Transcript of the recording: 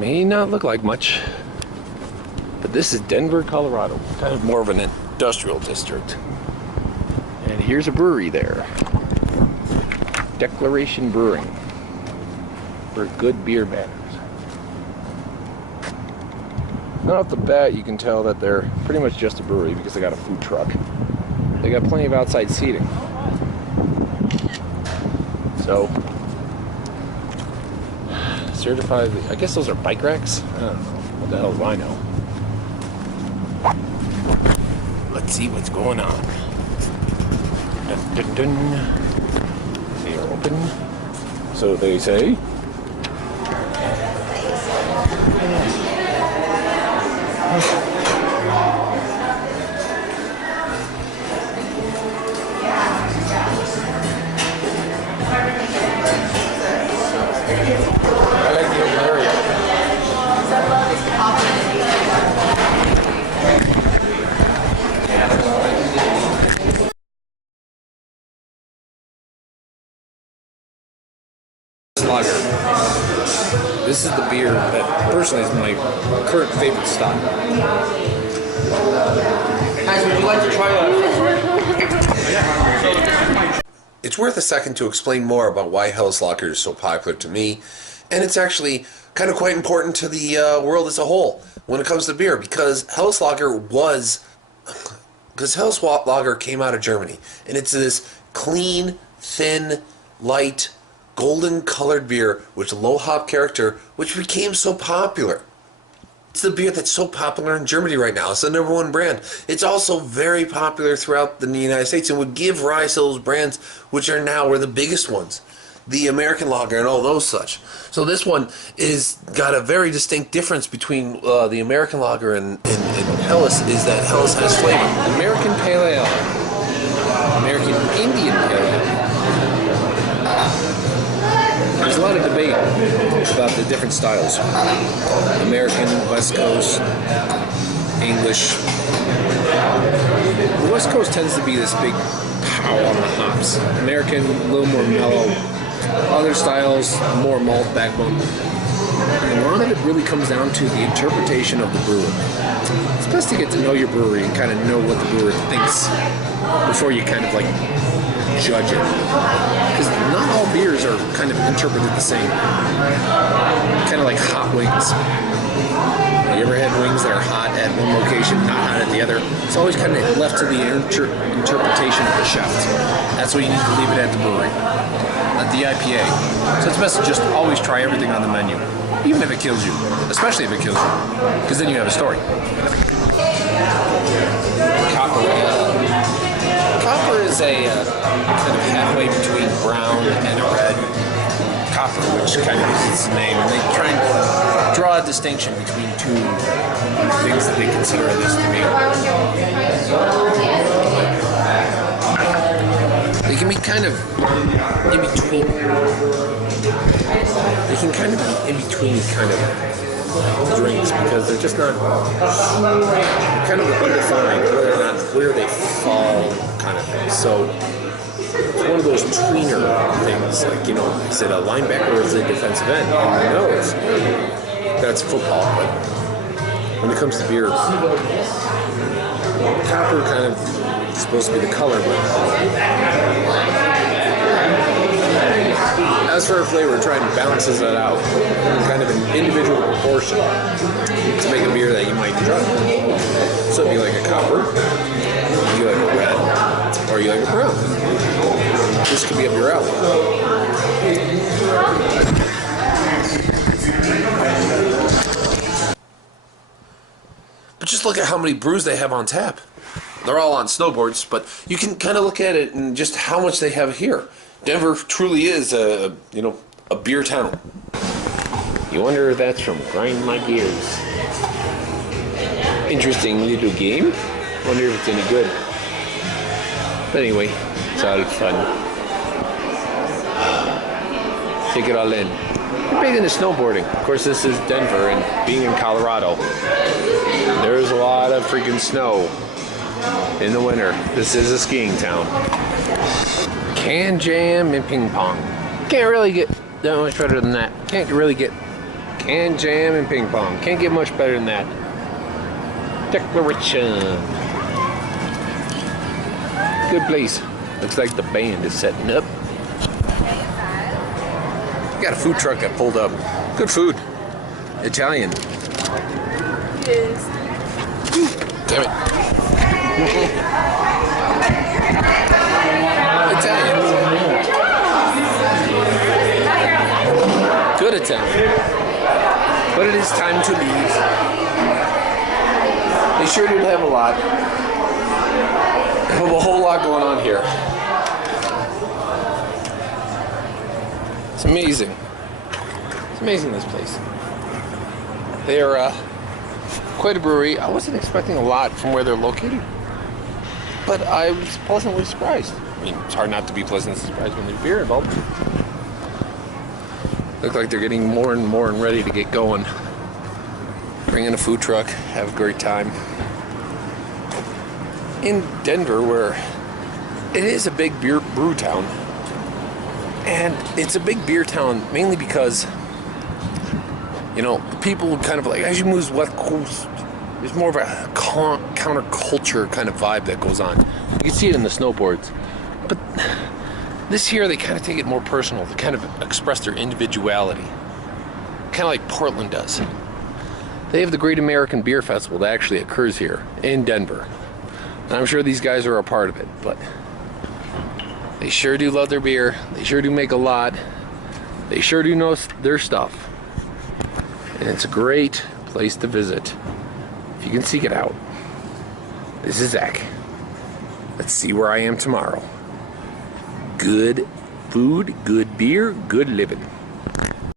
may not look like much, but this is Denver, Colorado. Kind of more of an industrial district. And here's a brewery there. Declaration Brewing. For good beer banners. Not off the bat, you can tell that they're pretty much just a brewery because they got a food truck. They got plenty of outside seating. So, certified, I guess those are bike racks? I don't know. What the hell do I know? Let's see what's going on. Dun, dun, dun. They are open. So they say. I like the open area. Lager. This is the beer that personally is my current favorite style. Guys, would you like to try a... It's worth a second to explain more about why Helles Lager is so popular to me, and it's actually kind of quite important to the world as a whole when it comes to beer, because Helles Lager came out of Germany, and it's this clean, thin, light, golden colored beer with low hop character, which became so popular. It's the beer that's so popular in Germany right now. It's the #1 brand. It's also very popular throughout the United States and would give rise to those brands which are now the biggest ones. The American lager and all those such. So this one is got a very distinct difference between the American lager and Helles, is that Helles has flavor. American Pale Ale. American Indian Pale Ale. There's a lot of debate about the different styles. American, West Coast, English. The West Coast tends to be this big power on the hops. American, a little more mellow. Other styles, more malt backbone. And a lot of it really comes down to the interpretation of the brewer. It's best to get to know your brewery and kind of know what the brewer thinks before you kind of like judge it. Because not all beers are kind of interpreted the same. Kind of like hot wings. You ever had wings that are hot at one location, not hot at the other? It's always kind of left to the interpretation of the chef. That's why you need to leave it at the brewery, at the IPA. So it's best to just always try everything on the menu, even if it kills you, especially if it kills you, because then you have a story. Copper. Copper is a kind of halfway between brown and a red. Copper, which kind of is its name, and they try and draw a distinction between two things that they consider this to be. They can be kind of in between. They can kind of be in between kind of drinks because they're just not kind of undefined where they fall kind of thing. So it's one of those tweener things, like, you know, is it a linebacker or is it a defensive end? Who knows? That's football, but when it comes to beer, copper kind of is supposed to be the color, but as for flavor, it tries and balances that out in kind of an individual proportion to make a beer that you might enjoy. So if you like a copper, you like a red, or you like a brown, this could be up your alley. But just look at how many brews they have on tap. They're all on snowboards, but you can kind of look at it and just how much they have here. Denver truly is a beer town. You wonder if that's from Grind My Gears. Interesting little game. Wonder if it's any good. But anyway, it's all fun. Take it all in. We're big into snowboarding. Of course, this is Denver, and being in Colorado, there's a lot of freaking snow in the winter. This is a skiing town. Can jam and ping pong. Can't really get that much better than that. Can't really get and jam and ping pong. Can't get much better than that. Declaration. Good place. Looks like the band is setting up. Got a food truck that pulled up. Good food. Italian. Yes. Damn it. Italian. Good Italian. But it is time to leave. They sure did have a lot. They have a whole lot going on here. It's amazing. It's amazing, this place. They are quite a brewery. I wasn't expecting a lot from where they're located, but I was pleasantly surprised. I mean, it's hard not to be pleasantly surprised when there's beer involved. Look like they're getting more and more and ready to get going. Bring in a food truck, have a great time. In Denver, where it is a big brew town, and it's a big beer town mainly because, you know, the people kind of like, as you move west coast, there's more of a counterculture kind of vibe that goes on. You can see it in the snowboards. But this year, they kind of take it more personal. They kind of express their individuality. Kind of like Portland does. They have the Great American Beer Festival that actually occurs here in Denver. And I'm sure these guys are a part of it, but they sure do love their beer. They sure do make a lot. They sure do know their stuff. And it's a great place to visit if you can seek it out. This is Zach. Let's see where I am tomorrow. Good food, good beer, good living.